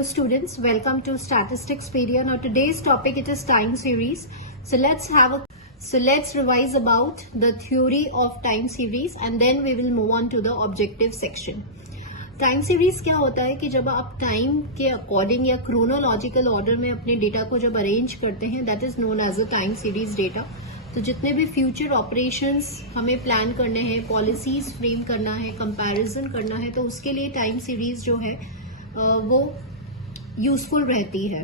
Hello students, welcome to Statistics period. Now today's topic it is time series. So let's revise about the theory of time series and then we will move on to the objective section. Time series क्या होता है कि जब आप time के according या chronological order में अपने डेटा को जब अरेंज करते हैं, that is known as a time series data. तो जितने भी फ्यूचर ऑपरेशंस हमें प्लान करने हैं, पॉलिसीज फ्रेम करना है, कंपैरिजन करना है, तो उसके लिए टाइम सीरीज जो है वो यूजफुल रहती है.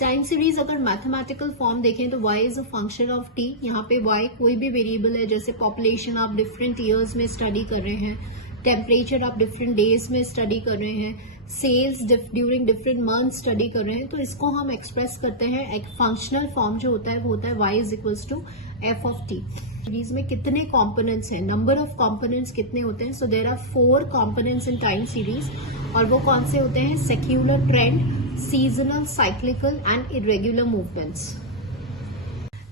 टाइम सीरीज अगर मैथमेटिकल फॉर्म देखें तो y is a function of t. यहाँ पे y कोई भी वेरिएबल है, जैसे पॉपुलेशन आप डिफरेंट ईयर्स में स्टडी कर रहे हैं, टेम्परेचर आप डिफरेंट डेज में स्टडी कर रहे हैं, sales during different month study कर रहे हैं, तो इसको हम एक्सप्रेस करते हैं. एक फंक्शनल फॉर्म जो होता है वो होता है y is equals to f of t. Series में कितने कॉम्पोनेंट्स हैं, नंबर ऑफ कॉम्पोनेंट्स कितने होते हैं? So there are 4 components in time series. और वो कौन से होते हैं? Secular trend, seasonal, cyclical and irregular movements.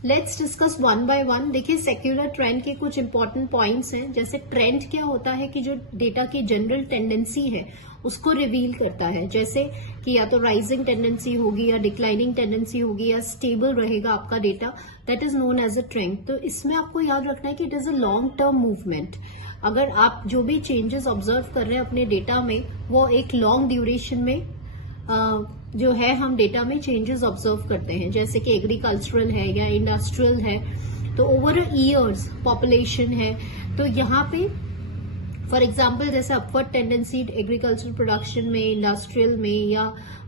Let's discuss one by one. देखिए, सेक्युलर ट्रेंड के कुछ इंपॉर्टेंट पॉइंट्स हैं. जैसे ट्रेंड क्या होता है कि जो डेटा की जनरल टेंडेंसी है उसको रिवील करता है, जैसे कि या तो राइजिंग टेंडेंसी होगी या डिक्लाइनिंग टेंडेंसी होगी या स्टेबल रहेगा आपका data, that is known as a trend. तो इसमें आपको याद रखना है कि it is a long term movement. अगर आप जो भी चेंजेस ऑब्जर्व कर रहे हैं अपने डेटा में, वो एक लॉन्ग ड्यूरेशन में जो है हम डेटा में चेंजेस ऑब्जर्व करते हैं, जैसे कि एग्रीकल्चरल है या इंडस्ट्रियल है, तो ओवर ईयर्स पॉपुलेशन है. तो यहाँ पे फॉर एग्जाम्पल जैसे अपवर्ड टेंडेंसी एग्रीकल्चर प्रोडक्शन में, इंडस्ट्रियल में या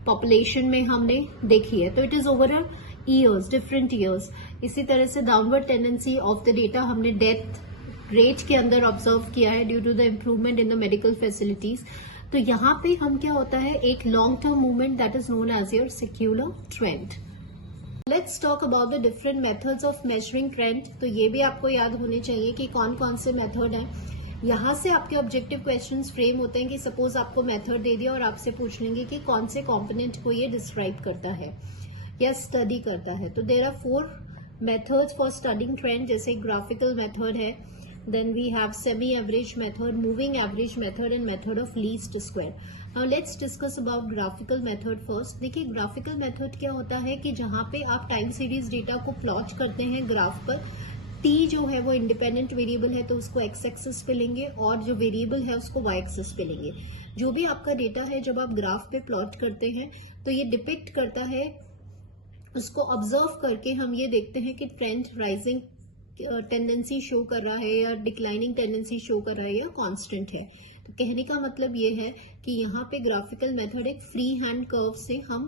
पॉपुलेशन में हमने देखी है, तो it is over years, different years. इसी तरह से downward tendency of the data हमने डेथ रेट के अंदर ऑब्जर्व किया है due to the improvement in the medical facilities. तो यहाँ पे हम क्या होता है, एक long term movement, that is known as your secular trend. Let's talk about the different methods of measuring trend. तो ये भी आपको याद होने चाहिए कि कौन कौन से मेथड हैं. यहाँ से आपके ऑब्जेक्टिव क्वेश्चंस फ्रेम होते हैं कि सपोज आपको मेथड दे दिया और आपसे पूछ लेंगे कि कौन से कॉम्पोनेंट को ये डिस्क्राइब करता है या स्टडी करता है. तो there are 4 methods for studying trend. जैसे ग्राफिकल मेथड है, then we have semi average method, moving average method and method of least square. Now let's discuss about graphical method first. देखिए, graphical method क्या होता है कि जहाँ पे आप टाइम सीरीज डेटा को प्लॉट करते हैं ग्राफ पर. t जो है वो इंडिपेंडेंट वेरिएबल है, तो उसको x एक्सिस पे लेंगे और जो वेरिएबल है उसको y एक्सिस पे लेंगे. जो भी आपका डेटा है जब आप ग्राफ पे प्लॉट करते हैं तो ये डिपिक्ट करता है, उसको ऑब्जर्व करके हम ये देखते हैं कि ट्रेंड राइजिंग टेंडेंसी शो कर रहा है या डिक्लाइनिंग टेंडेंसी शो कर रहा है या कांस्टेंट है. तो कहने का मतलब ये है कि यहाँ पे ग्राफिकल मेथड एक फ्री हैंड कर्व से हम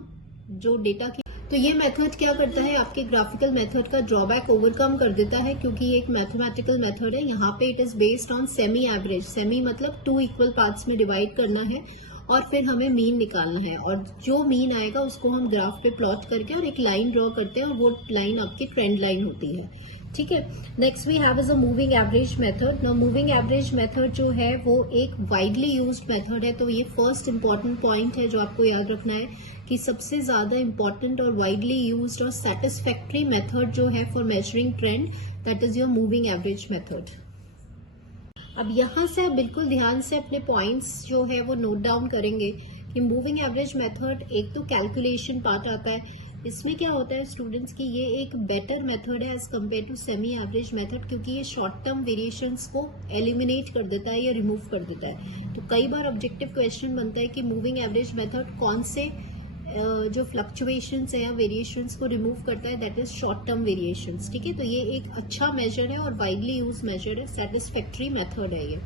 जो डेटा की, तो ये मेथड क्या करता है, आपके ग्राफिकल मेथड का ड्रॉबैक ओवरकम कर देता है, क्योंकि ये एक मैथमेटिकल मेथड है. यहाँ पे it is based on semi average. Semi मतलब 2 इक्वल पार्ट्स में डिवाइड करना है और फिर हमें मीन निकालना है, और जो मीन आएगा उसको हम ग्राफ पे प्लॉट करके और एक लाइन ड्रॉ करते हैं और वो लाइन आपकी ट्रेंड लाइन होती है. ठीक है. Next we have is a moving average method. Now moving average method जो है वो एक वाइडली यूज्ड मेथड है. तो ये फर्स्ट इंपॉर्टेंट पॉइंट है जो आपको याद रखना है कि सबसे ज्यादा इंपॉर्टेंट और वाइडली यूज्ड और सेटिस्फैक्ट्री मेथड जो है for measuring trend, that is your moving average method. अब यहाँ से आप बिल्कुल ध्यान से अपने पॉइंट्स जो है वो नोट डाउन करेंगे कि मूविंग एवरेज मेथड एक तो कैलकुलेशन पार्ट आता है. इसमें क्या होता है स्टूडेंट्स की ये एक बेटर मेथड है as compare to semi average method, क्योंकि ये शॉर्ट टर्म वेरिएशंस को एलिमिनेट कर देता है या रिमूव कर देता है. तो कई बार ऑब्जेक्टिव क्वेश्चन बनता है कि मूविंग एवरेज मेथड कौन से जो फ्लक्चुएशंस है या वेरिएशंस को रिमूव करता है, that is short term variations. ठीक है. तो ये एक अच्छा मेजर है और वाइडली यूज मेजर है, सेटिस्फैक्ट्री मेथड है ये.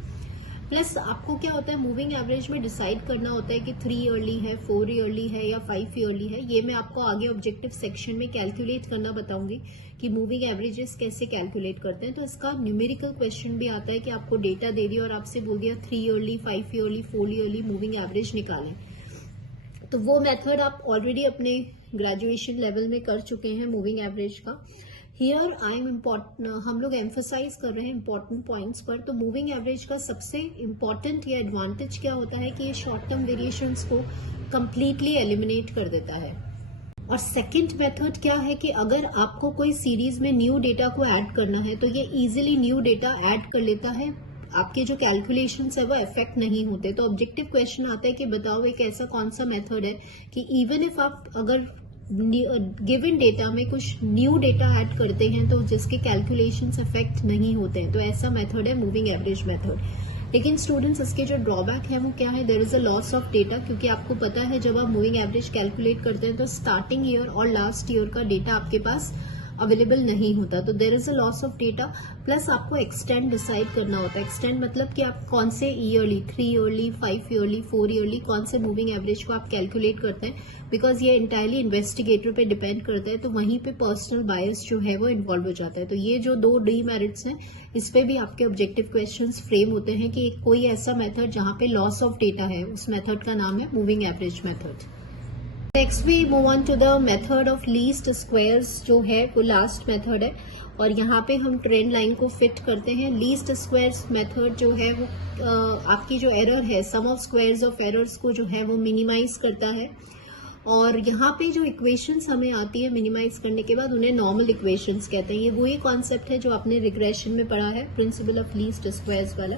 प्लस आपको क्या होता है, मूविंग एवरेज में डिसाइड करना होता है कि 3 ईयरली है, 4 ईयरली है या 5 ईयरली है. ये मैं आपको आगे ऑब्जेक्टिव सेक्शन में कैलकुलेट करना बताऊंगी कि मूविंग एवरेजेस कैसे कैलकुलेट करते हैं. तो इसका न्यूमेरिकल क्वेश्चन भी आता है कि आपको डेटा दे दिया और आपसे बोल दिया 3 yearly, 5 yearly, 4 yearly moving average निकालें. तो वो मेथड आप ऑलरेडी अपने ग्रेजुएशन लेवल में कर चुके हैं मूविंग एवरेज का. हियर आई एम इम्पोर्टेंट, हम लोग एम्फोसाइज कर रहे हैं इंपॉर्टेंट पॉइंट्स पर. तो मूविंग एवरेज का सबसे इम्पॉर्टेंट या एडवांटेज क्या होता है कि ये शॉर्ट टर्म वेरिएशंस को कंप्लीटली एलिमिनेट कर देता है. और सेकंड मेथड क्या है कि अगर आपको कोई सीरीज में न्यू डेटा को ऐड करना है तो ये इजीली न्यू डेटा ऐड कर लेता है आपके जो कैलकुलेशंस है वो इफेक्ट नहीं होते। तो ऑब्जेक्टिव क्वेश्चन आता है कि बताओ एक ऐसा कौन सा मेथड है कि इवन इफ आप अगर गिवन डेटा में कुछ न्यू डेटा ऐड करते हैं तो जिसके कैलकुलेशंस इफेक्ट नहीं होते हैं, तो ऐसा मेथड है मूविंग एवरेज मेथड। लेकिन स्टूडेंट्स इसके जो ड्रॉबैक है वो क्या है, there is a loss of data, क्योंकि आपको पता है जब आप मूविंग एवरेज कैलकुलेट करते हैं तो स्टार्टिंग ईयर और लास्ट ईयर का डेटा आपके पास अवेलेबल नहीं होता, तो there is a loss of data. Plus आपको एक्सटेंड डिसाइड करना होता है। एक्सटेंड मतलब कि आप कौन से ईयरली, 3 ईयरली, 5 ईयरली, 4 ईयरली, कौन से मूविंग एवरेज को आप कैलकुलेट करते हैं, बिकॉज ये इंटायरली इन्वेस्टिगेटर पे डिपेंड करता है, तो वहीं पे पर्सनल बायस जो है वो इन्वॉल्व हो जाता है। तो ये जो 2 डीमेरिट्स हैं, इस पे भी आपके ऑब्जेक्टिव क्वेश्चंस फ्रेम होते हैं कि कोई ऐसा मेथड जहां पे लॉस ऑफ डेटा है, उस मेथड का नाम है moving average method. Next we move on to the method of least squares, जो है वो लास्ट मेथड है, और यहाँ पे हम ट्रेंड लाइन को फिट करते हैं। लीस्ट स्क्वायर्स मेथड जो है वो आपकी जो एरर है, सम ऑफ स्क्वायर्स ऑफ एरर्स को जो है वो मिनिमाइज करता है, और यहाँ पे जो इक्वेशंस हमें आती है मिनिमाइज करने के बाद उन्हें नॉर्मल इक्वेशंस कहते हैं। ये वही कॉन्सेप्ट है जो आपने रिग्रेशन में पढ़ा है, प्रिंसिपल ऑफ लीस्ट स्क्वायर्स वाला।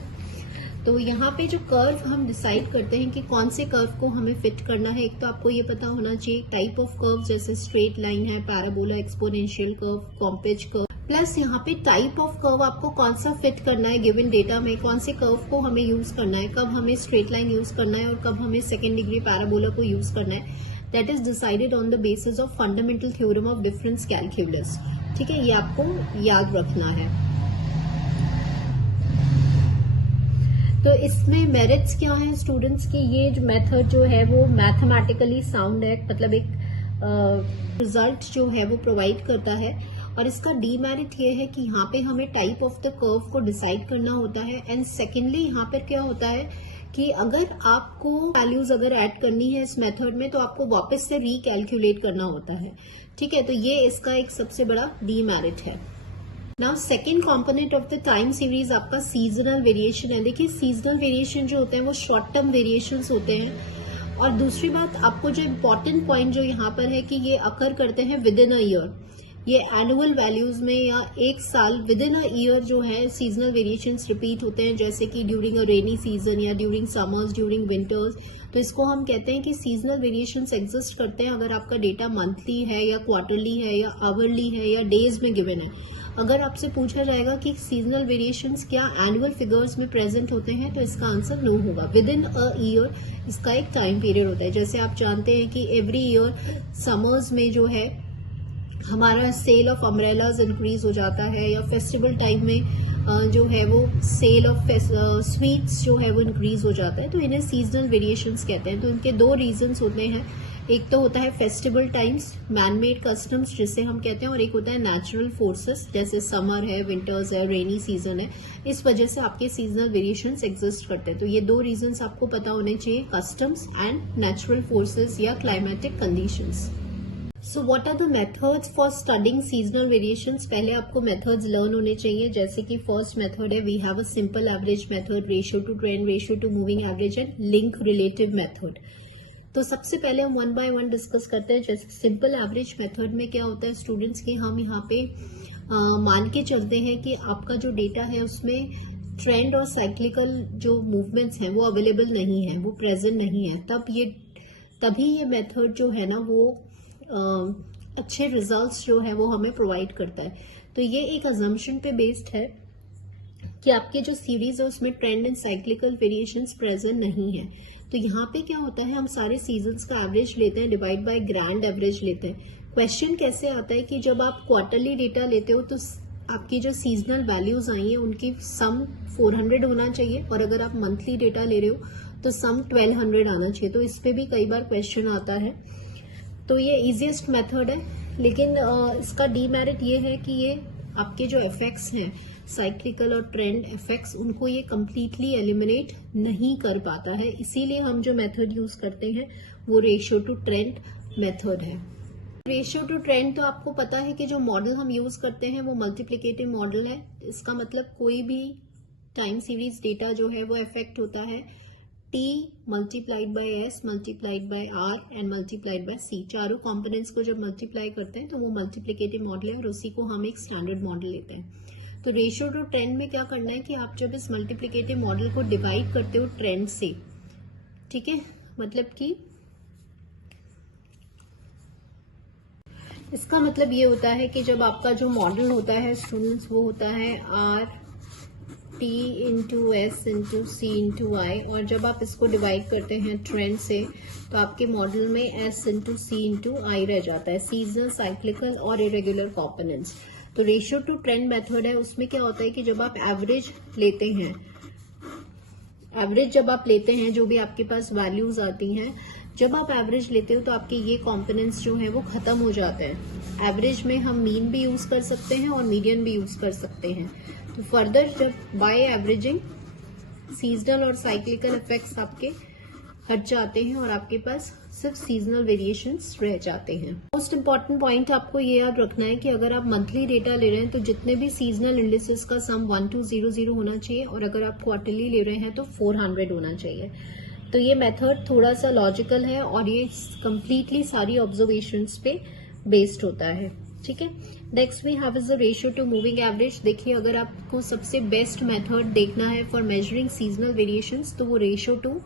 तो यहाँ पे जो कर्व हम डिसाइड करते हैं कि कौन से कर्व को हमें फिट करना है, एक तो आपको ये पता होना चाहिए टाइप ऑफ कर्व, जैसे स्ट्रेट लाइन है, parabola, exponential curve, Gompertz curve, plus यहाँ पे टाइप ऑफ कर्व आपको कौन सा फिट करना है गिवन डेटा में, कौन से कर्व को हमें यूज करना है, कब हमें स्ट्रेट लाइन यूज करना है और कब हमें सेकेंड डिग्री पैराबोला को यूज करना है, that is decided on the basis of fundamental theorem of difference calculus. ठीक है, ये आपको याद रखना है। तो इसमें मेरिट्स क्या है स्टूडेंट्स की, ये जो मेथड जो है वो मैथमेटिकली साउंड है, मतलब एक रिजल्ट जो है वो प्रोवाइड करता है। और इसका डीमेरिट ये है कि यहाँ पे हमें टाइप ऑफ द कर्व को डिसाइड करना होता है, एंड सेकेंडली यहाँ पर क्या होता है कि अगर आपको वैल्यूज अगर ऐड करनी है इस मेथड में तो आपको वापस से रिकैलकुलेट करना होता है। ठीक है, तो ये इसका एक सबसे बड़ा डीमेरिट है। Now second component of the time series आपका सीजनल वेरिएशन है। देखिए सीजनल वेरिएशन जो होते हैं वो शॉर्ट टर्म वेरिएशंस होते हैं, और दूसरी बात आपको जो इम्पोर्टेंट पॉइंट जो यहाँ पर है कि ये अकर करते हैं विद इन अ ईयर, ये एनुअल वैल्यूज में या एक साल विद इन अ ईयर जो है सीजनल वेरिएशंस रिपीट होते हैं, जैसे कि ड्यूरिंग अ रेनी सीजन या ड्यूरिंग समर्स, ड्यूरिंग विंटर्स। तो इसको हम कहते हैं कि सीजनल वेरिएशंस एग्जिस्ट करते हैं अगर आपका डेटा मंथली है या क्वार्टरली है या आवरली है या डेज में गिवन है। अगर आपसे पूछा जाएगा कि सीजनल वेरिएशंस क्या एनुअल फिगर्स में प्रेजेंट होते हैं, तो इसका आंसर नो होगा। विद इन अ ईयर इसका एक टाइम पीरियड होता है। जैसे आप जानते हैं कि एवरी ईयर समर्स में जो है हमारा सेल ऑफ अम्ब्रेलाज इंक्रीज हो जाता है, या फेस्टिवल टाइम में जो है वो सेल ऑफ स्वीट्स जो है वो इंक्रीज हो जाता है, तो इन्हें सीजनल वेरिएशंस कहते हैं। तो इनके 2 रीजंस होते हैं, एक तो होता है festival times, man made customs जिसे हम कहते हैं, और एक होता है नेचुरल फोर्सेस, जैसे समर है, विंटर्स है, रेनी सीजन है, इस वजह से आपके सीजनल वेरिएशंस एग्जिस्ट करते हैं। तो ये 2 रीजंस आपको पता होने चाहिए, कस्टम्स एंड नेचुरल फोर्सेस या climatic conditions. So what are the methods for studying seasonal variations? पहले आपको मेथड्स लर्न होने चाहिए, जैसे कि फर्स्ट मेथड है we have a simple average method, ratio to trend, ratio to moving average and link relative method. तो सबसे पहले हम 1 बाय 1 डिस्कस करते हैं। जैसे सिंपल एवरेज मेथड में क्या होता है स्टूडेंट्स की, हम यहाँ पे मान के चलते हैं कि आपका जो डेटा है उसमें ट्रेंड और साइक्लिकल जो मूवमेंट्स हैं वो अवेलेबल नहीं है, वो प्रेजेंट नहीं है, तभी ये मेथड जो है ना वो अच्छे रिजल्ट्स जो है वो हमें प्रोवाइड करता है। तो ये एक अजम्पशन पे बेस्ड है कि आपके जो सीरीज है उसमें trend and cyclical variations present नहीं है। तो यहाँ पे क्या होता है, हम सारे सीजन्स का एवरेज लेते हैं, डिवाइड बाय ग्रैंड एवरेज लेते हैं। क्वेश्चन कैसे आता है कि जब आप क्वार्टरली डेटा लेते हो तो आपकी जो सीजनल वैल्यूज आई है उनकी सम 400 होना चाहिए, और अगर आप मंथली डेटा ले रहे हो तो सम 1200 आना चाहिए। तो इस पे भी कई बार क्वेश्चन आता है। तो ये इजीएस्ट मेथड है, लेकिन इसका डीमेरिट ये है कि ये आपके जो इफेक्ट्स हैं साइक्लिकल और ट्रेंड इफेक्ट्स, उनको ये कम्प्लीटली एलिमिनेट नहीं कर पाता है। इसीलिए हम जो मेथड यूज करते हैं वो रेशियो टू ट्रेंड मेथड है। रेशियो टू ट्रेंड तो आपको पता है कि जो मॉडल हम यूज करते हैं वो मल्टीप्लिकेटिव मॉडल है। इसका मतलब कोई भी टाइम सीरीज डेटा जो है वो इफेक्ट होता है T multiplied by S multiplied by R and multiplied by C। चारों कंपोनेंट्स को जब मल्टीप्लाई करते हैं तो वो मल्टीप्लिकेटिव मॉडल है, और उसी को हम एक स्टैंडर्ड मॉडल लेते हैं। तो रेशियो टू ट्रेंड में क्या करना है कि आप जब इस मल्टीप्लिकेटिव मॉडल को डिवाइड करते हो ट्रेंड से, ठीक है, मतलब कि इसका मतलब ये होता है कि जब आपका जो मॉडल होता है स्टूडेंट्स वो होता है R T into S into C into I, और जब आप इसको डिवाइड करते हैं ट्रेंड से तो आपके मॉडल में एस इंटू सी इंटू आई रह जाता है, सीजनल, साइक्लिकल और इरेगुलर कॉम्पोनेंट्स। तो रेशियो टू ट्रेंड मेथड है, उसमें क्या होता है कि जब आप एवरेज लेते हैं, एवरेज जब आप लेते हैं जो भी आपके पास वैल्यूज आती हैं, जब आप एवरेज लेते हो तो आपके ये कॉम्पोनेंट्स जो हैं वो खत्म हो जाते हैं। एवरेज में हम मीन भी यूज कर सकते हैं और मीडियन भी यूज कर सकते हैं। तो फर्दर जब बाय एवरेजिंग सीजनल और साइक्लिकल इफेक्ट्स आपके हट जाते हैं और आपके पास सिर्फ सीजनल वेरिएशंस रह जाते हैं। मोस्ट इंपॉर्टेंट पॉइंट आपको ये याद रखना है कि अगर आप मंथली डेटा ले रहे हैं तो जितने भी सीजनल इंडिसेस का सम 1200 होना चाहिए, और अगर आप क्वार्टरली ले रहे हैं तो 400 होना चाहिए। तो ये मेथड थोड़ा सा लॉजिकल है और ये कंप्लीटली सारी ऑब्जर्वेशंस पे बेस्ड होता है, ठीक है। Next we have is the ratio to moving average. देखिए, अगर आपको सबसे बेस्ट मेथड देखना है फॉर मेजरिंग सीजनल वेरिएशंस तो वो रेशियो टू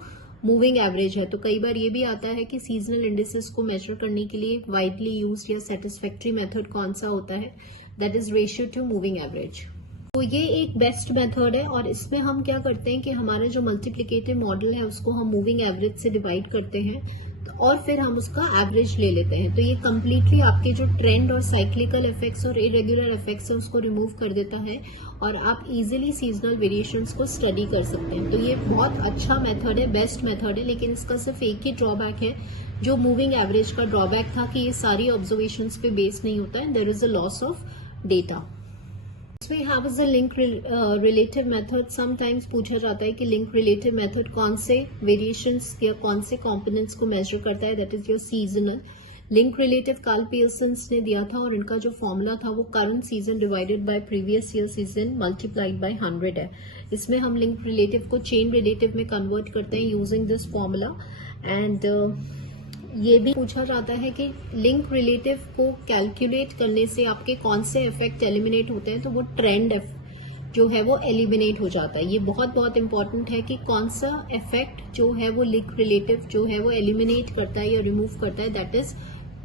मूविंग एवरेज है। तो कई बार ये भी आता है कि सीजनल इंडिसेस को मेजर करने के लिए वाइडली यूज या सेटिस्फैक्ट्री मेथड कौन सा होता है, that is ratio to moving average. तो ये एक बेस्ट मेथड है और इसमें हम क्या करते हैं कि हमारा जो मल्टीप्लिकेटिव मॉडल है उसको हम मूविंग एवरेज से डिवाइड करते हैं और फिर हम उसका एवरेज ले लेते हैं। तो ये कम्प्लीटली आपके जो ट्रेंड और साइक्लिकल इफेक्ट्स और इरेगुलर इफेक्ट्स है उसको रिमूव कर देता है और आप इजीली सीजनल वेरिएशंस को स्टडी कर सकते हैं। तो ये बहुत अच्छा मेथड है, बेस्ट मेथड है, लेकिन इसका सिर्फ एक ही ड्रॉबैक है, जो मूविंग एवरेज का ड्रॉबैक था कि ये सारी ऑब्जर्वेशंस पे बेस्ड नहीं होता है, there is a loss of data. We have is a link relative method। Sometimes पूछा जाता है कि लिंक रिलेटिव मेथड कौन से वेरिएशंस या कौन से कंपोनेंट्स को मेजर करता है, that is your seasonal. Link relative Karl Pearson's ने दिया था और इनका जो फॉर्मूला था वो current season divided by previous year season multiplied by 100 है। इसमें हम लिंक रिलेटिव को चेन रिलेटिव में कन्वर्ट करते हैं यूजिंग दिस फॉर्मूला। एंड ये भी पूछा जाता है कि लिंक रिलेटिव को कैलकुलेट करने से आपके कौन से इफेक्ट एलिमिनेट होते हैं, तो वो ट्रेंड जो है वो एलिमिनेट हो जाता है। ये बहुत बहुत इंपॉर्टेंट है कि कौन सा इफेक्ट जो है वो लिंक रिलेटिव जो है वो एलिमिनेट करता है या रिमूव करता है, दैट इज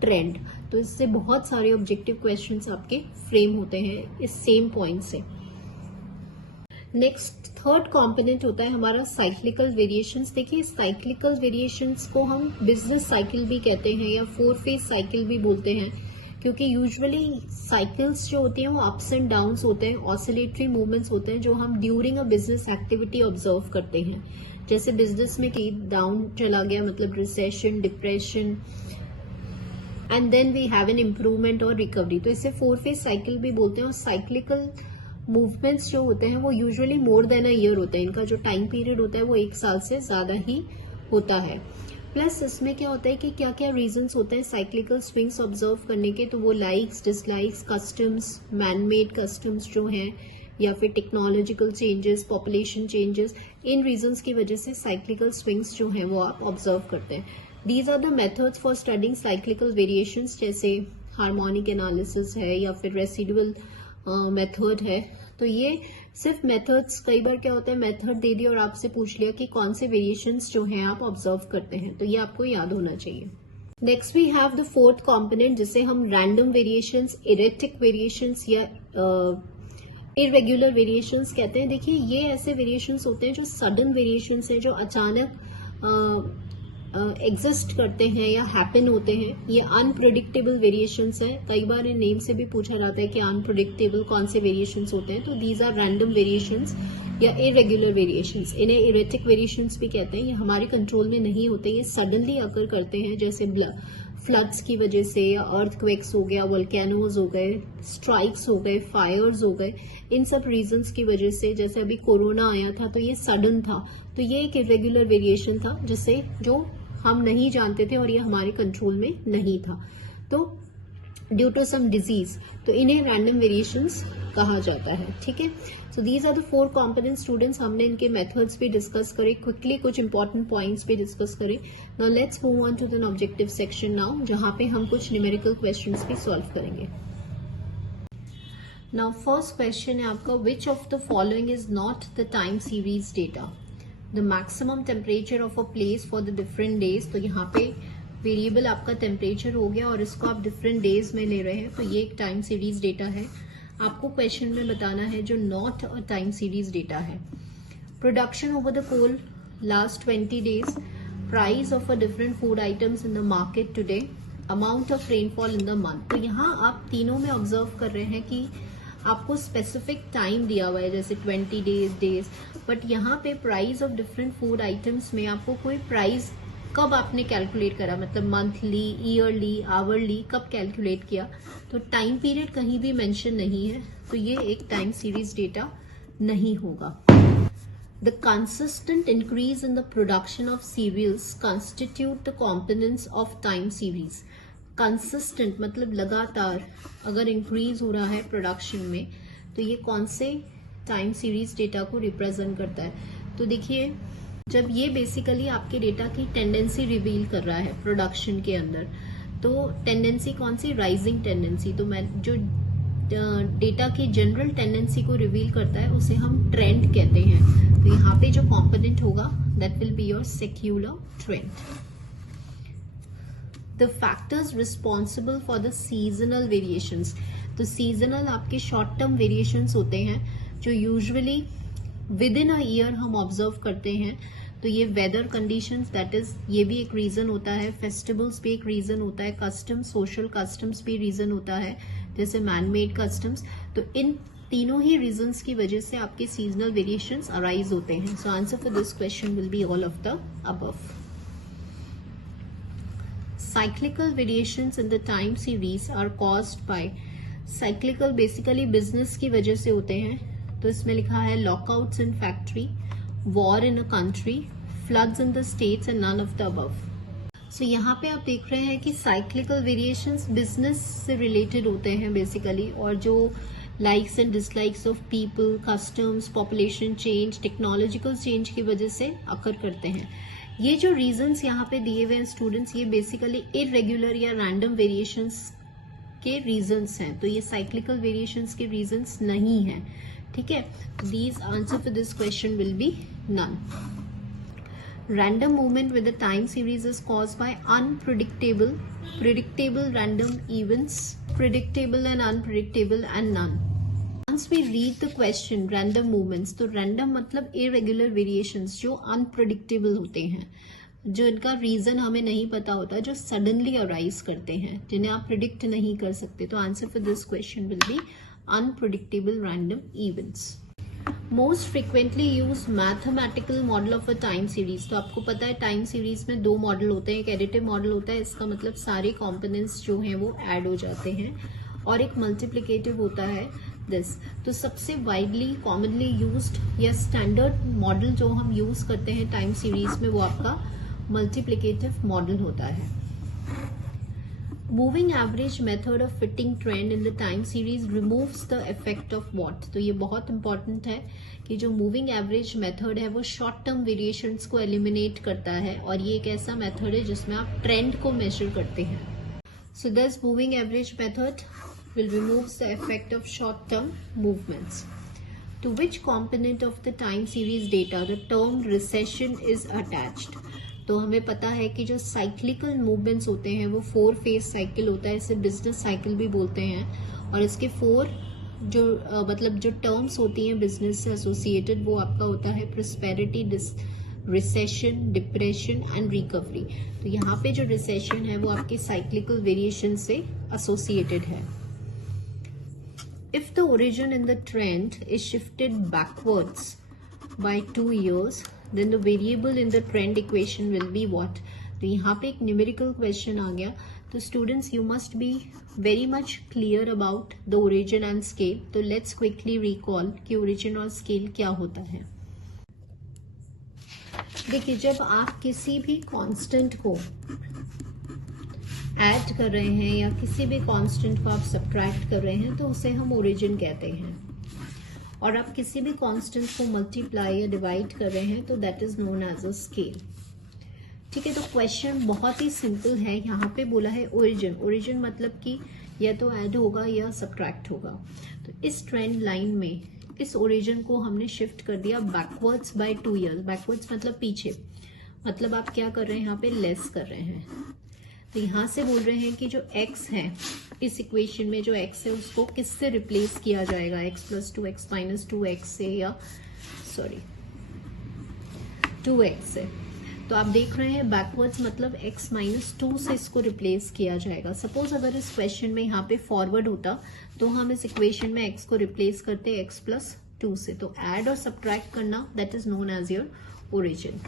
ट्रेंड। तो इससे बहुत सारे ऑब्जेक्टिव क्वेश्चंस आपके फ्रेम होते हैं इस सेम पॉइंट से। नेक्स्ट थर्ड कंपोनेंट होता है हमारा साइक्लिकल वेरिएशंस। देखिए, साइक्लिकल वेरिएशंस को हम बिजनेस साइकिल भी कहते हैं या 4 फेज साइकिल भी बोलते हैं, क्योंकि यूजुअली साइकिल्स जो होती हैं वो अप्स एंड डाउन्स होते हैं, ऑसिलेटरी मूवमेंट्स होते हैं जो हम during a business activity observe करते हैं। जैसे बिजनेस में कि डाउन चला गया मतलब recession, depression, and then we have an improvement और रिकवरी। तो इसे 4 फेज साइकिल भी बोलते हैं। और साइक्लिकल मूवमेंट्स जो होते हैं वो usually more than a year होता है, इनका जो टाइम पीरियड होता है वो 1 साल से ज्यादा ही होता है। प्लस इसमें क्या होता है कि क्या क्या रीजंस होते हैं साइक्लिकल स्विंग्स ऑब्जर्व करने के, तो वो likes, dislikes, customs, manmade customs जो हैं, या फिर टेक्नोलॉजिकल चेंजेस, पॉपुलेशन चेंजेस, इन रीजंस की वजह से साइक्लिकल स्विंग्स जो हैं वो आप ऑब्जर्व करते हैं। These are the methods for studying cyclical variations, जैसे हार्मोनिक एनालिसिस है या फिर रेसिडुअल मेथड है। तो ये सिर्फ मेथड्स, कई बार क्या होता है मेथड दे दिया और आपसे पूछ लिया कि कौन से वेरिएशंस जो हैं आप ऑब्जर्व करते हैं, तो ये आपको याद होना चाहिए। Next we have the fourth component, जिसे हम रैंडम वेरिएशंस, इरेटिक वेरिएशंस या इरेगुलर वेरिएशंस कहते हैं। देखिए, ये ऐसे वेरिएशंस होते हैं जो सडन वेरिएशंस हैं, जो अचानक एग्जिस्ट करते हैं या हैपन होते हैं। ये अनप्रेडिक्टेबल वेरिएशंस हैं, कई बार इन नेम से भी पूछा जाता है कि अनप्रेडिक्टेबल कौन से वेरिएशंस होते हैं, तो दीज आर रैंडम वेरिएशंस या इरेगुलर वेरिएशंस। इन्हें इरेटिक वेरिएशंस भी कहते हैं। ये हमारे कंट्रोल में नहीं होते, ये सडनली अकर करते हैं, जैसे फ्लड्स की वजह से या अर्थक्वेक्स हो गया, वोल्केनोज हो गए, स्ट्राइक्स हो गए, फायर्स हो गए, इन सब रीजंस की वजह से। जैसे अभी कोरोना आया था तो ये सडन था, तो ये एक इरेगुलर वेरिएशन था जिससे जो हम नहीं जानते थे और ये हमारे कंट्रोल में नहीं था, तो ड्यू टू सम डिजीज, तो इन्हें रैंडम वेरिएशंस कहा जाता है। ठीक है, so these are the 4 component students. हमने इनके मेथड्स भी डिस्कस करे, क्विकली कुछ इंपॉर्टेंट पॉइंट्स भी डिस्कस करे। Now let's move on to the objective section now, जहां पे हम कुछ न्यूमेरिकल क्वेश्चंस भी सॉल्व करेंगे। नाउ फर्स्ट क्वेश्चन है आपका, which of the following is not the time series data? The maximum temperature of a place for the different days. तो यहाँ पे वेरिएबल आपका टेम्परेचर हो गया और इसको आप डिफरेंट डेज में ले रहे हैं, तो ये एक टाइम सीरीज डेटा है। आपको क्वेश्चन में बताना है जो not a time series data है। Production over the coal last 20 days, price of a different food items in the market today, amount of rainfall in the month. तो यहाँ आप तीनों में ऑब्जर्व कर रहे हैं कि आपको स्पेसिफिक टाइम दिया हुआ है, जैसे 20 डेज, बट यहाँ पे price of different food items में आपको कोई प्राइस कब आपने कैलकुलेट करा, मतलब मंथली, ईयरली, आवरली, कब कैलकुलेट किया, तो टाइम पीरियड कहीं भी मेंशन नहीं है, तो ये एक टाइम सीरीज डेटा नहीं होगा। The consistent increase in the production of cereals constitute the components of time series. Consistent मतलब लगातार अगर इंक्रीज हो रहा है प्रोडक्शन में, तो ये कौन से टाइम सीरीज डेटा को रिप्रेजेंट करता है? तो देखिए, जब ये बेसिकली आपके डेटा की टेंडेंसी रिवील कर रहा है प्रोडक्शन के अंदर, तो टेंडेंसी कौन सी? Rising tendency. तो मैं जो डेटा की जनरल टेंडेंसी को रिवील करता है उसे हम ट्रेंड कहते हैं। तो यहाँ पे जो कंपोनेंट होगा that will be your secular trend. The factors responsible for the seasonal variations. तो सीजनल आपके शॉर्ट टर्म वेरिएशंस होते हैं जो usually with in a year हम ऑब्जर्व करते हैं। तो ये वेदर कंडीशंस, दैट इज, ये भी एक रीजन होता है। फेस्टिवल्स भी एक रीजन होता है। कस्टम्स, सोशल कस्टम्स भी रीजन होता है, जैसे मैनमेड कस्टम्स। तो इन तीनों ही रीजंस की वजह से आपके सीजनल वेरिएशंस अराइज होते हैं। So answer for this question will be all of the above. Cyclical variations in the time series are caused by, cyclical basically business की वजह से होते हैं। तो इसमें लिखा है lockouts in factory, war in a country, floods in the states and none of the above. So यहाँ पे आप देख रहे हैं कि साइक्लिकल वेरिएशंस बिजनेस से रिलेटेड होते हैं बेसिकली, और जो likes and dislikes of people, customs, population change, technological change की वजह से अकर करते हैं। ये जो रीजंस यहाँ पे दिए हुए हैं स्टूडेंट्स, ये बेसिकली इरेगुलर या रैंडम वेरिएशंस के रीजंस हैं। तो ये साइक्लिकल वेरिएशंस के रीजंस नहीं है, ठीक है। These answer for this question will be none. Random movement with the time series is caused by unpredictable, predictable random events, predictable and unpredictable, and none. Once we read the question random movements, तो random मतलब irregular variations जो unpredictable होते हैं, जो इनका reason हमें नहीं पता होता, जो सडनली अराइज करते हैं, जिन्हें आप प्रिडिक्ट नहीं कर सकते। तो answer for this question will B unpredictable random events. Most frequently use mathematical model of a time series. तो आपको पता है टाइम सीरीज में दो मॉडल होते हैं, एक एडिटिव मॉडल होता है, इसका मतलब सारे कॉम्पोनेंट्स जो हैं वो ऐड हो जाते हैं, और एक मल्टीप्लिकेटिव होता है दिस। तो सबसे वाइडली कॉमनली यूज्ड या स्टैंडर्ड मॉडल जो हम यूज करते हैं टाइम सीरीज में, वो आपका मल्टीप्लिकेटिव मॉडल होता है। Moving average method of fitting trend in the time series removes the effect of what. तो ये बहुत इंपॉर्टेंट है कि जो मूविंग एवरेज मेथड है वो शॉर्ट टर्म वेरिएशंस को एलिमिनेट करता है, और ये एक ऐसा मेथड है जिसमें आप ट्रेंड को मेजर करते हैं। So this moving average method will remove the effect of short term movements. To which component of the time series data the term recession is attached. तो हमें पता है कि जो साइक्लिकल मूवमेंट्स होते हैं वो 4 फेज साइकिल होता है, इसे बिजनेस साइकिल भी बोलते हैं, और इसके 4 जो मतलब जो टर्म्स होती हैं बिजनेस से एसोसिएटेड, वो आपका होता है prosperity, recession, depression and recovery. तो यहाँ पे जो रिसेशन है वो आपके साइक्लिकल वेरिएशन से एसोसिएटेड है। If the origin in the trend is shifted backwards by 2 years, then the variable in the trend equation will be what? तो यहाँ पे एक न्यूमेरिकल क्वेश्चन आ गया। तो students you must be very much clear about the origin and scale. तो let's quickly recall कि origin और scale क्या होता है। देखिए, जब आप किसी भी कांस्टेंट को ऐड कर रहे हैं या किसी भी कांस्टेंट को आप सब्ट्रैक्ट कर रहे हैं, तो उसे हम ओरिजिन कहते हैं, और आप किसी भी कांस्टेंट को मल्टीप्लाई या डिवाइड कर रहे हैं तो that is known as a scale, ठीक है। तो क्वेश्चन बहुत ही सिंपल है। यहाँ पे बोला है ओरिजिन। ओरिजिन मतलब कि या तो ऐड होगा या सब्ट्रैक्ट होगा। तो इस ट्रेंड लाइन में इस ओरिजिन को हमने शिफ्ट कर दिया बैकवर्ड्स बाय 2 ईयर्स। बैकवर्ड्स मतलब पीछे, मतलब आप क्या कर रहे हैं यहाँ पे, लेस कर रहे हैं। तो यहाँ से बोल रहे हैं कि जो x है इस इक्वेशन में, जो x है उसको किससे रिप्लेस किया जाएगा, x plus 2x minus 2x से, या सॉरी 2x से। तो आप देख रहे हैं बैकवर्ड्स मतलब x माइनस 2 से इसको रिप्लेस किया जाएगा। सपोज अगर इस क्वेश्चन में यहाँ पे फॉरवर्ड होता तो हम इस इक्वेशन में x को रिप्लेस करते x प्लस 2 से। तो ऐड और सब्ट्रैक्ट करना, that is known as your origin.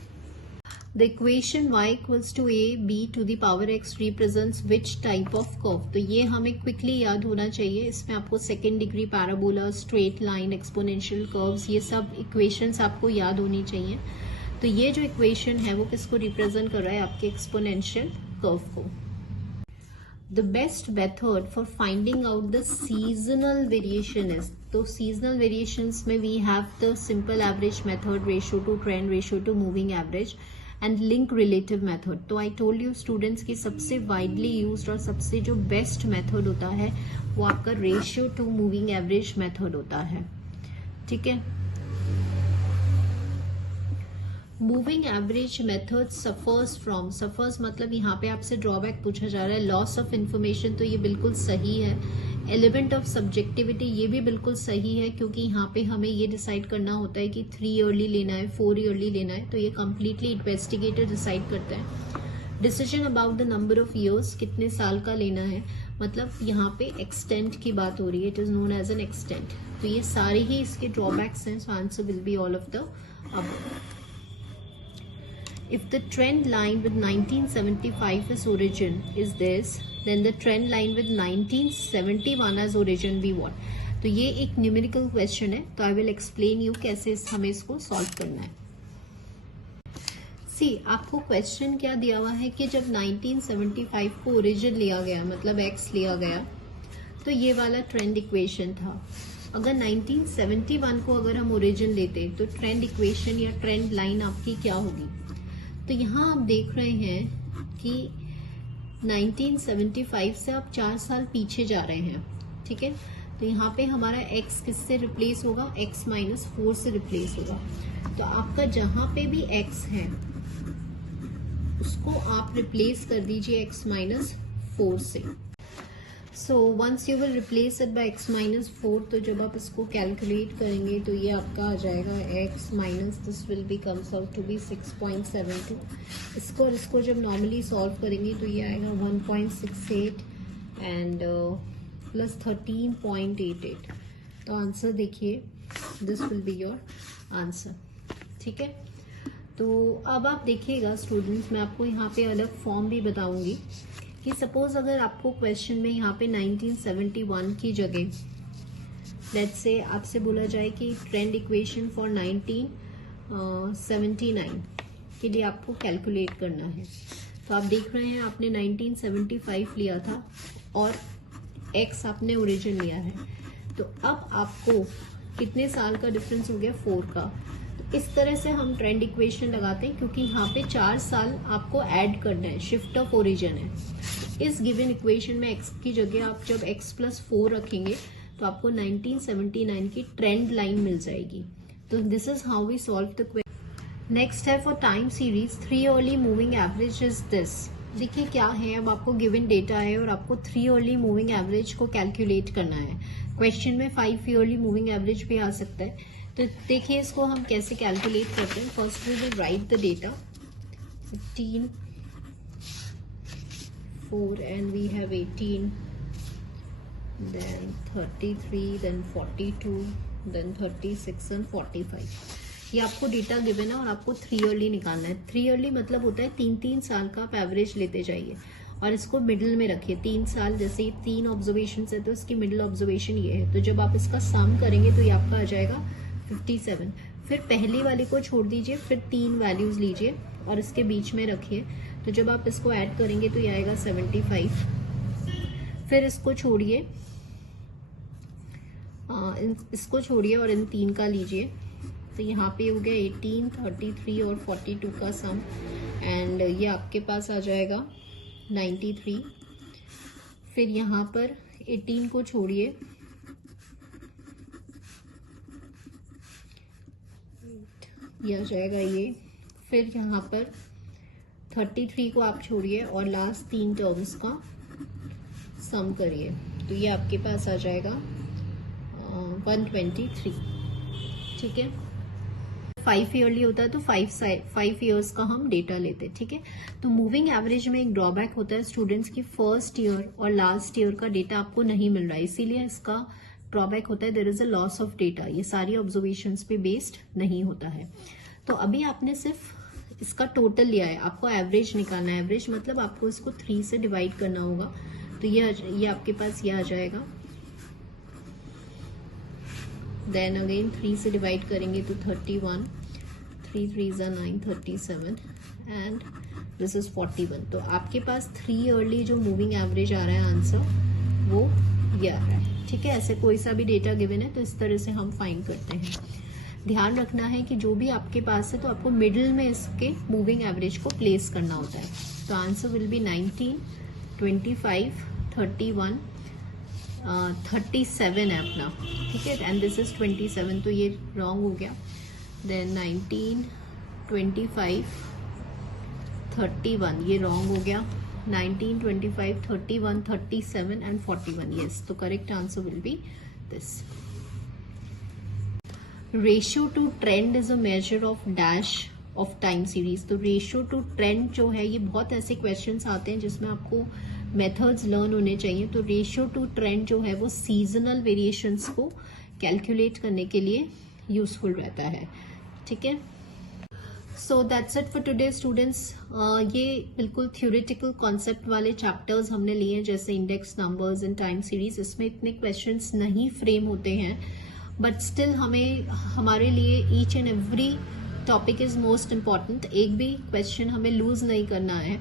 The equation y equals to a b to the power x represents which type of curve? तो ये हमें क्विकली याद होना चाहिए। इसमें आपको second degree parabola, straight line, exponential curves, ये सब इक्वेशंस आपको याद होनी चाहिए। तो ये जो इक्वेशन है वो किसको रिप्रेजेंट कर रहा है, आपके एक्सपोनेंशियल कर्व को। The best method for finding out the seasonal variation is, तो सीजनल वेरिएशंस में we have the simple average method, ratio to trend, ratio to moving average and link relative method. तो I told you students की सबसे widely used और सबसे जो best method होता है वो आपका ratio to moving average method होता है। ठीक है, मूविंग एवरेज मेथड सफर्स मतलब यहाँ पे आपसे ड्रॉबैक पूछा जा रहा है, लॉस ऑफ इंफॉर्मेशन। तो ये बिल्कुल सही है। एलिमेंट ऑफ सब्जेक्टिविटी, ये भी बिल्कुल सही है, क्योंकि यहाँ पे हमें ये डिसाइड करना होता है कि 3 ईयरली लेना है, 4 ईयरली लेना है। तो ये कम्प्लीटली इन्वेस्टिगेटर डिसाइड करता है। Decision about the number of years, कितने साल का लेना है, मतलब यहाँ पे एक्सटेंट की बात हो रही है, it is known as an extent. तो ये सारे ही इसके ड्रॉबैक्स हैं। So answer will be all of the above. If the trend line with 1975 as origin is this, then the trend line with 1971 as origin be what? तो ये एक numerical question है, तो आई विल एक्सप्लेन यू कैसे हमें इसको solve करना है। सी, आपको क्वेश्चन क्या दिया हुआ है कि जब 1975 को ओरिजिन लिया गया, मतलब x लिया गया, तो ये वाला ट्रेंड इक्वेशन था। अगर 1971 को अगर हम ओरिजिन लेते तो ट्रेंड इक्वेशन या ट्रेंड लाइन आपकी क्या होगी। तो यहाँ आप देख रहे हैं कि 1975 से आप 4 साल पीछे जा रहे हैं। ठीक है, तो यहाँ पे हमारा x किससे रिप्लेस होगा, x माइनस 4 से रिप्लेस होगा। तो आपका जहाँ पे भी x है उसको आप रिप्लेस कर दीजिए x माइनस 4 से। So once you will replace it by x minus 4, तो जब आप इसको कैलकुलेट करेंगे तो ये आपका आ जाएगा x minus, this will be comes out to be 6.72। इसको और इसको जब नॉर्मली सॉल्व करेंगे तो ये आएगा 1.68 एंड प्लस 13.88। तो आंसर देखिए, this will be your answer. ठीक है, तो अब आप देखिएगा स्टूडेंट्स, मैं आपको यहाँ पे अलग फॉर्म भी बताऊंगी कि सपोज अगर आपको क्वेश्चन में यहाँ पे 1971 की जगह लेट्स से आपसे बोला जाए कि ट्रेंड इक्वेशन फॉर 1979 के लिए आपको कैलकुलेट करना है। तो आप देख रहे हैं आपने 1975 लिया था और x आपने ओरिजिन लिया है। तो अब आपको कितने साल का डिफरेंस हो गया, 4 का। तो इस तरह से हम ट्रेंड इक्वेशन लगाते हैं, क्योंकि यहाँ पे 4 साल आपको ऐड करना है, शिफ्ट ऑफ ओरिजिन है। इस गिवन इक्वेशन में x की जगह आप जब x प्लस 4 रखेंगे तो आपको 1979 की ट्रेंड लाइन मिल जाएगी। तो this is how we solve the question. Next है for time series 3 yearly moving average is this. देखिए क्या है, अब आपको गिवन डेटा है और आपको 3 ईयरली मूविंग एवरेज को कैलकुलेट करना है। क्वेश्चन में 5 ईयरली मूविंग एवरेज भी आ सकता है। तो देखिए इसको हम कैसे कैलकुलेट करते हैं। First we will write the data 15 4 and we have 18, then 33, then 42, then 36 and 45। ये आपको डेटा गिवन है और आपको 3 ईयरली निकालना है। 3 ईयरली मतलब होता है 3-3 साल का आप एवरेज लेते जाइए और इसको मिडिल में रखिए। 3 साल, जैसे 3 ऑब्जर्वेशन है तो इसकी मिडिल ऑब्जर्वेशन ये है। तो जब आप इसका सम करेंगे तो ये आपका आ जाएगा 57। फिर पहले वाले को छोड़ दीजिए, फिर 3 वैल्यूज लीजिए और इसके बीच में रखिए। तो जब आप इसको ऐड करेंगे तो ये आएगा 75। फिर इसको छोड़िए, इसको छोड़िए और इन 3 का लीजिए। तो यहाँ पे हो गया 18, 33 और 42 का सम एंड ये आपके पास आ जाएगा 93। फिर यहाँ पर 18 को छोड़िए, ये आ जाएगा ये, फिर यहाँ पर 33 को आप छोड़िए और लास्ट 3 टर्म्स का सम करिए, तो ये आपके पास आ जाएगा 123। ठीक है, 5 ईयरली होता है तो 5 ईयर्स का हम डेटा लेते हैं। ठीक है, तो मूविंग एवरेज में एक ड्रॉबैक होता है स्टूडेंट्स की, फर्स्ट ईयर और लास्ट ईयर का डेटा आपको नहीं मिल रहा है, इसीलिए इसका ड्रॉबैक होता है, there is a loss of data. ये सारी ऑब्जर्वेशंस पे बेस्ड नहीं होता है। तो अभी आपने सिर्फ इसका टोटल लिया है, आपको एवरेज निकालना है। एवरेज मतलब आपको इसको 3 से डिवाइड करना होगा, तो ये आपके पास ये आ जाएगा। देन अगेन 3 से डिवाइड करेंगे तो 31, 3 3s are 9, 37 and this is 41। तो आपके पास 3 ईयरली जो मूविंग एवरेज आ रहा है आंसर, वो ये आ रहा है। ठीक है, ऐसे कोई सा भी डेटा गिवन है तो इस तरह से हम फाइंड करते हैं। ध्यान रखना है कि जो भी आपके पास है तो आपको मिडिल में इसके मूविंग एवरेज को प्लेस करना होता है। तो आंसर विल बी 19, 25, 31, 37 है अपना। ठीक है, एंड दिस इज 27, तो ये रॉन्ग हो गया। देन 19, 25, 31 ये रॉन्ग हो गया। 19, 25, 31, 37 एंड 41, यस, तो correct answer will B this. Ratio to trend is a measure of dash of time series. तो रेशियो टू ट्रेंड जो है, ये बहुत ऐसे क्वेश्चंस आते हैं जिसमें आपको मेथड्स लर्न होने चाहिए। तो रेशियो टू ट्रेंड जो है वो सीजनल वेरिएशंस को कैलकुलेट करने के लिए यूजफुल रहता है। ठीक है, so that's it for today students. ये बिल्कुल थ्योरेटिकल कॉन्सेप्ट वाले चैप्टर्स हमने लिए हैं, जैसे index numbers and time series. इसमें इतने क्वेश्चंस नहीं फ्रेम होते हैं, बट स्टिल हमारे लिए each and every topic is most important. एक भी क्वेश्चन हमें लूज नहीं करना है।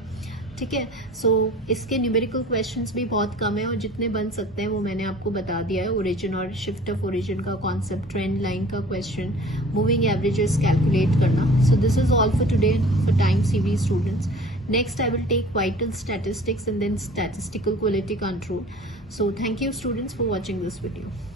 ठीक है, सो इसके न्यूमेरिकल क्वेश्चंस भी बहुत कम है और जितने बन सकते हैं वो मैंने आपको बता दिया है। ओरिजिन और शिफ्ट ऑफ ओरिजिन का कॉन्सेप्ट, ट्रेंड लाइन का क्वेश्चन, मूविंग एवरेजेस कैलकुलेट करना। So this is all for today for time series students. Next I will take vital statistics and then statistical quality control. So thank you students for watching this video.